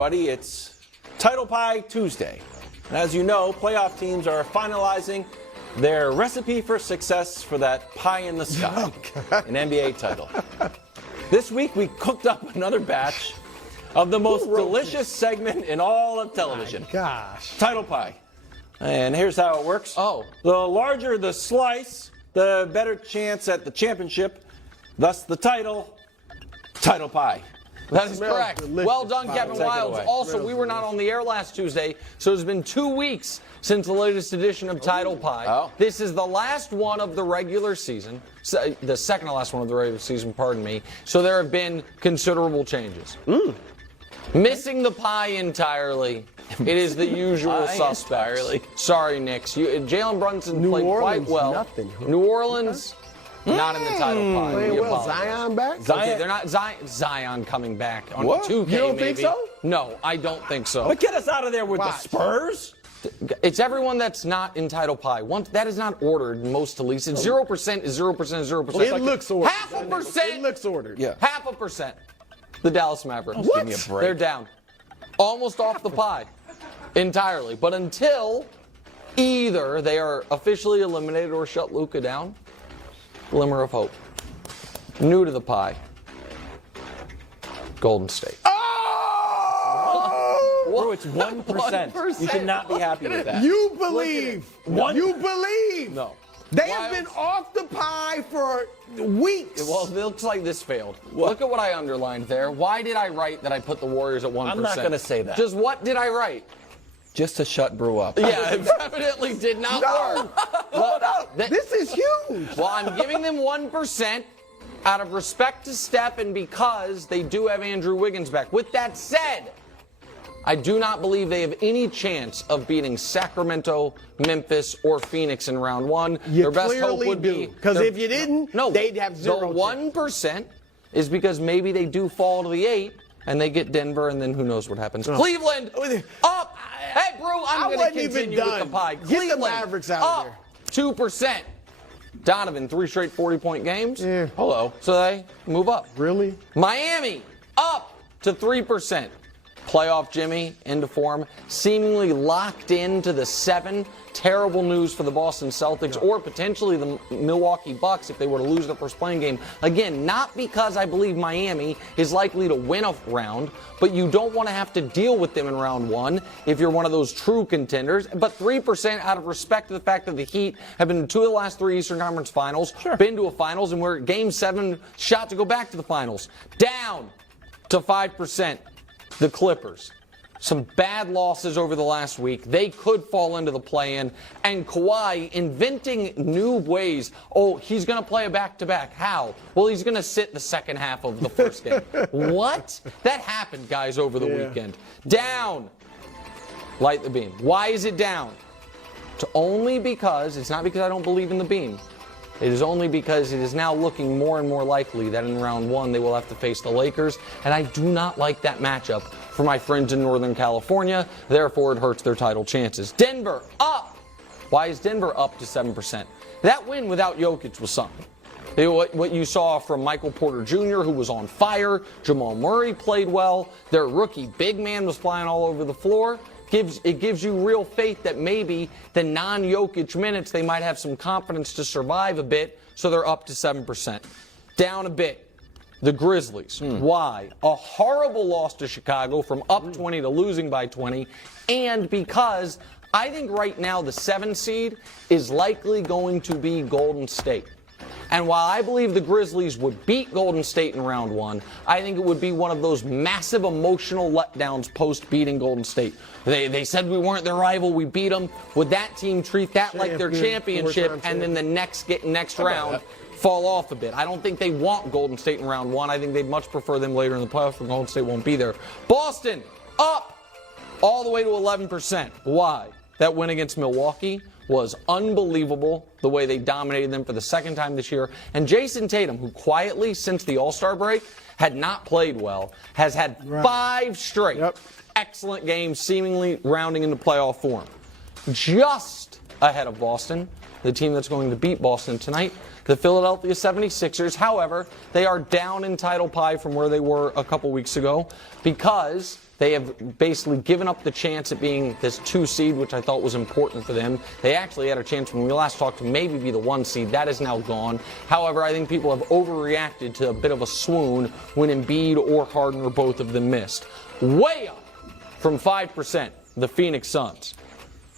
Buddy, it's Title Pie Tuesday. And as you know, playoff teams are finalizing their recipe for success for that pie in the sky, an NBA title. This week, we cooked up another batch of the most delicious segment in all of television. Gosh. Title Pie. And here's how it works. The larger the slice, the better chance at the championship, thus the title, Title Pie. That is correct. Delicious. Well done, Kevin Wildes. Also, we were not on the air last Tuesday, so it's been 2 weeks since the latest edition of Title Pie. This is the last one of the regular season, the second to last one of the regular season, pardon me. So there have been considerable changes. Missing the pie entirely. It is the usual suspects. Sorry, Knicks. Jalen Brunson played quite well. Nothing. New Orleans. Not in the title pie. Playing well. Zion back? Okay, they're not Zion coming back on What? 2K. You don't maybe. think so? No, I don't think so. But get us out of there with the Spurs. It's everyone that's not in title pie. That is not ordered most to least. It's 0% is 0% is 0%. It looks ordered. Half a percent. It looks ordered. Yeah. Half a percent. The Dallas Mavericks. Give me a break. They're down. Almost off the pie entirely. But until either they are officially eliminated or shut Luka down, glimmer of hope. New to the pie. Golden State. Bro, it's 1%. You should not be happy with that. You believe. You believe. No. They have been off the pie for weeks. Well, it looks like this failed. Look at what I underlined there. Why did I write that I put the Warriors at 1%? I'm not going to say that. Just what did I write? Just to shut Brew up. Yeah, it definitely did not work. This is huge. Well, I'm giving them 1% out of respect to Steph and because they do have Andrew Wiggins back. With that said, I do not believe they have any chance of beating Sacramento, Memphis, or Phoenix in round one. You Their best hope would be because if you didn't, they'd have 0. The 1% is because maybe they do fall to the 8 and they get Denver, and then who knows what happens. Cleveland up. Hey, bro, I'm going to continue with the pie. Get the Mavericks out of there. 2%. Donovan, 3 straight 40-point games. Yeah. Hello. So they move up. Really? Miami up to 3%. Playoff Jimmy into form, seemingly locked into the 7. Terrible news for the Boston Celtics or potentially the Milwaukee Bucks if they were to lose their first playing game. Again, not because I believe Miami is likely to win a round, but you don't want to have to deal with them in round 1 if you're one of those true contenders. But 3% out of respect to the fact that the Heat have been in 2 of the last 3 Eastern Conference Finals, been to a Finals, and we're at Game 7 shot to go back to the Finals. Down to 5%. The Clippers. Some bad losses over the last week. They could fall into the play-in. And Kawhi inventing new ways. Oh, he's going to play a back-to-back. How? Well, he's going to sit the second half of the first game. What? That happened, guys, over the weekend. Down. Light the beam. Why is it down? Only because, it's not because I don't believe in the beam. It is only because it is now looking more and more likely that in round 1 they will have to face the Lakers, and I do not like that matchup for my friends in Northern California. Therefore, it hurts their title chances. Denver up. Why is Denver up to 7%? That win without Jokic was something. What you saw from Michael Porter Jr., who was on fire, Jamal Murray played well, their rookie big man was flying all over the floor. It gives you real faith that maybe the non-Jokic minutes, they might have some confidence to survive a bit, so they're up to 7%. Down a bit, the Grizzlies. Why? A horrible loss to Chicago from up 20 to losing by 20, and because I think right now the 7 seed is likely going to be Golden State. And while I believe the Grizzlies would beat Golden State in round 1, I think it would be one of those massive emotional letdowns post-beating Golden State. They said we weren't their rival, we beat them. Would that team treat that like their championship and then the next round fall off a bit? I don't think they want Golden State in round 1. I think they'd much prefer them later in the playoffs, but Golden State won't be there. Boston up all the way to 11%. Why? That win against Milwaukee was unbelievable, the way they dominated them for the second time this year. And Jason Tatum, who quietly, since the All-Star break, had not played well, has had 5 straight excellent games, seemingly rounding into playoff form. Just ahead of Boston, the team that's going to beat Boston tonight, the Philadelphia 76ers. However, they are down in title pie from where they were a couple weeks ago because They have basically given up the chance at being this 2 seed, which I thought was important for them. They actually had a chance when we last talked to maybe be the 1 seed. That is now gone. However, I think people have overreacted to a bit of a swoon when Embiid or Harden or both of them missed. Way up from 5%, the Phoenix Suns.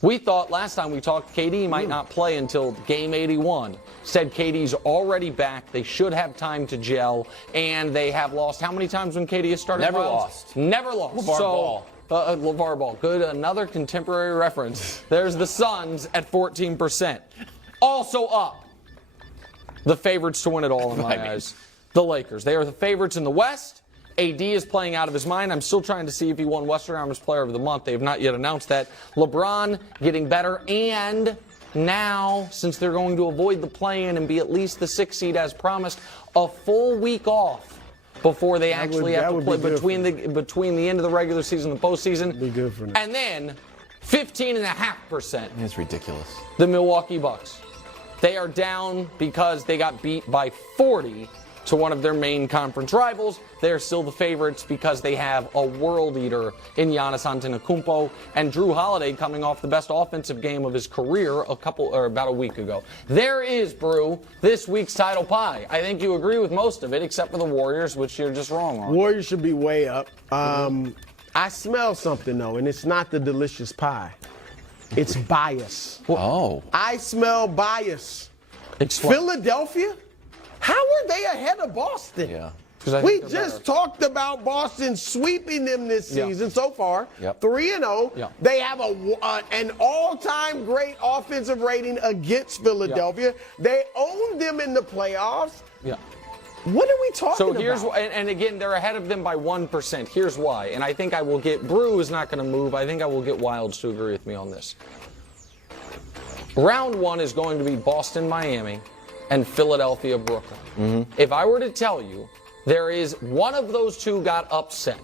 We thought last time we talked KD might not play until game 81. Said KD's already back. They should have time to gel, and they have lost how many times when KD has started? Never Wilds? lost. Never lost. LeVar Ball. LeVar Ball. Good. Another contemporary reference. There's the Suns at 14%. Also up. The favorites to win it all in my eyes. The Lakers. They are the favorites in the West. AD is playing out of his mind. I'm still trying to see if he won Western Conference Player of the Month. They have not yet announced that. LeBron getting better, and now, since they're going to avoid the play-in and be at least the 6th seed as promised, a full week off before they actually have to play between the end of the regular season and the postseason. Be good for them. And then 15.5%. It's ridiculous. The Milwaukee Bucks. They are down because they got beat by 40 to one of their main conference rivals. They're still the favorites because they have a world eater in Giannis Antetokounmpo and Drew Holiday coming off the best offensive game of his career about a week ago. There is, Brew, this week's title pie. I think you agree with most of it except for the Warriors, which you're just wrong on. Warriors should be way up. I smell something, though, and it's not the delicious pie. It's bias. Oh. I smell bias. Explain. Philadelphia? How are they ahead of Boston? Yeah. We just talked about Boston sweeping them this season so far. Yep. 3-0. Yep. They have an all-time great offensive rating against Philadelphia. Yep. They own them in the playoffs. Yeah. What are we talking about? So here's why, and again, they're ahead of them by 1%. Here's why, and I think I will get, Brew is not going to move. I think I will get Wilds to agree with me on this. Round 1 is going to be Boston, Miami, and Philadelphia, Brooklyn. Mm-hmm. If I were to tell you there is one of those two got upset,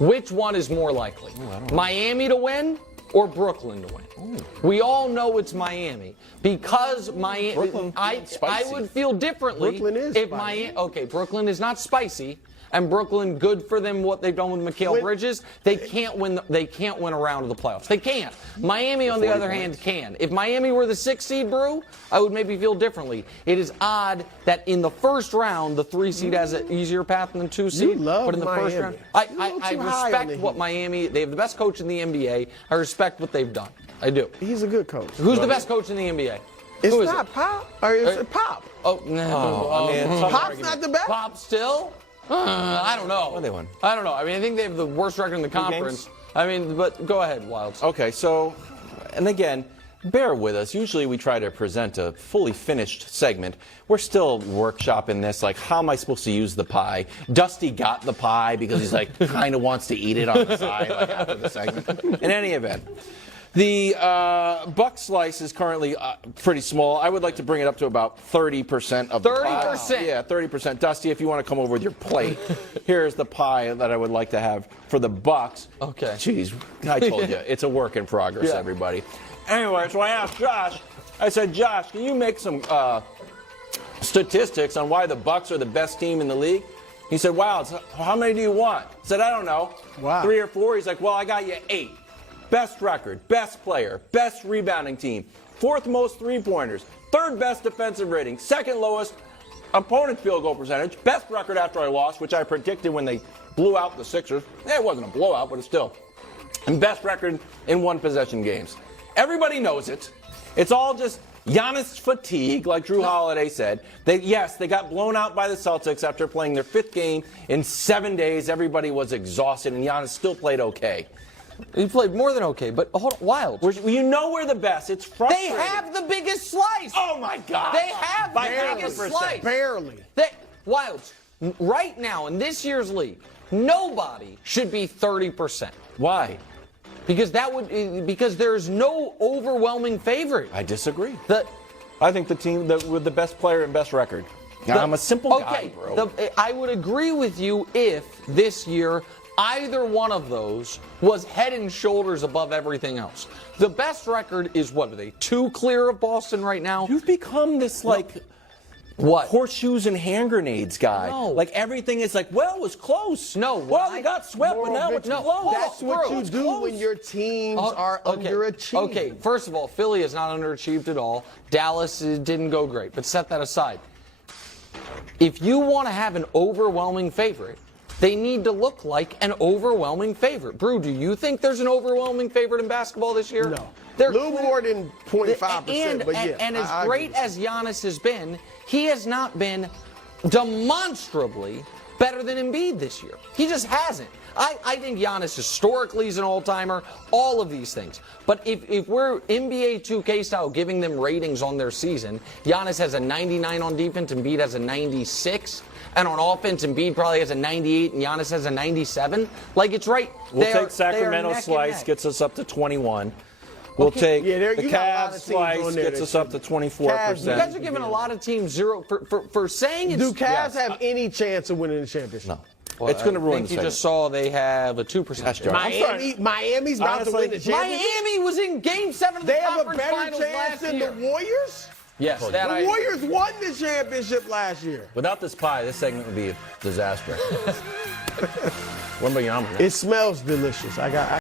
which one is more likely? Miami to win or Brooklyn to win? We all know it's Miami because Miami. Brooklyn, I spicy. would feel differently Brooklyn is if spicy. Miami. Okay, Brooklyn is not spicy. And Brooklyn, good for them. What they've done with Mikal Bridges, they can't win. They can't win a round of the playoffs. They can't. Miami, on the other hand, can. If Miami were the 6th seed, Brew, I would maybe feel differently. It is odd that in the first round, the 3 seed has an easier path than the 2 seed. You love but in the first Miami. round, You're a little I too high on respect the what Heat. Miami. They have the best coach in the NBA. I respect what they've done. I do. He's a good coach. Who's the best coach in the NBA? It's Who is not it? Pop. Or is it Pop? Oh, no. I mean, it's Pop's not the best? Pop still? I don't know. What they won? I don't know. I mean, I think they have the worst record in the conference. games? I mean, but go ahead, Wilds. Okay, so, and again, bear with us. Usually we try to present a fully finished segment. We're still workshopping this, like, how am I supposed to use the pie? Dusty got the pie because he's like, kind of wants to eat it on the side, like, after the segment. In any event, the Buck slice is currently pretty small. I would like to bring it up to about 30% of the pie. 30%? Yeah, 30%. Dusty, if you want to come over with your plate, here's the pie that I would like to have for the Bucks. Okay. Jeez, I told you, it's a work in progress, Yeah. everybody. Anyway, so I asked Josh, I said, Josh, can you make some statistics on why the Bucks are the best team in the league? He said, wow, how many do you want? I said, I don't know. Wow. 3 or 4? He's like, well, I got you 8. Best record, best player, best rebounding team, 4th most three-pointers, 3rd best defensive rating, 2nd lowest opponent field goal percentage, best record after I lost, which I predicted when they blew out the Sixers. It wasn't a blowout, but it's still. And best record in one-possession games. Everybody knows it. It's all just Giannis fatigue, like Drew Holiday said. They got blown out by the Celtics after playing their 5th game in 7 days. Everybody was exhausted, and Giannis still played okay. He played more than okay, but hold on, Wild. You know we're the best. It's frustrating. They have the biggest slice. Oh, my God. They have By the biggest 100%. slice. Barely. Wilds, right now in this year's league, nobody should be 30%. Why? Because there's no overwhelming favorite. I disagree. The, I think the team with the best player and best record. Now, I'm a simple guy, bro. I would agree with you if this year either one of those was head and shoulders above everything else. The best record is, what are they, 2 clear of Boston right now? You've become this, like, What? horseshoes and hand grenades guy. No. Like everything is like, well, it was close. No, Well, why? they got swept, but now it's No, close. That's what you It's do close. when your teams Oh, are okay. underachieving. Okay, first of all, Philly is not underachieved at all. Dallas didn't go great, but set that aside. If you want to have an overwhelming favorite, they need to look like an overwhelming favorite. Brew, do you think there's an overwhelming favorite in basketball this year? No. They're A little more than 0.5%, and, but yeah. And as I great agree. as Giannis has been, he has not been demonstrably better than Embiid this year. He just hasn't. I think Giannis historically is an all-timer, all of these things. But if we're NBA 2K style giving them ratings on their season, Giannis has a 99 on defense, Embiid has a 96. And on offense, Embiid probably has a 98 and Giannis has a 97. Like, it's right. We'll They take are neck Sacramento and slice, neck. gets us up to 21. We'll take Yeah, there- the you got a lot Cavs of teams on slice, there gets that us up to should- 24%. You guys are giving a lot of teams zero for saying it's. Do Cavs have any chance of winning the championship? No. It's going to I ruin think the you segment. just saw they have a 2%. That's right. Miami's about Honestly, to win the championship. Miami was in Game 7 of the They have a conference better finals chance last than year. the Warriors? Yes, that The Warriors won the championship last year. Without this pie, this segment would be a disaster. What about Yama? It smells delicious.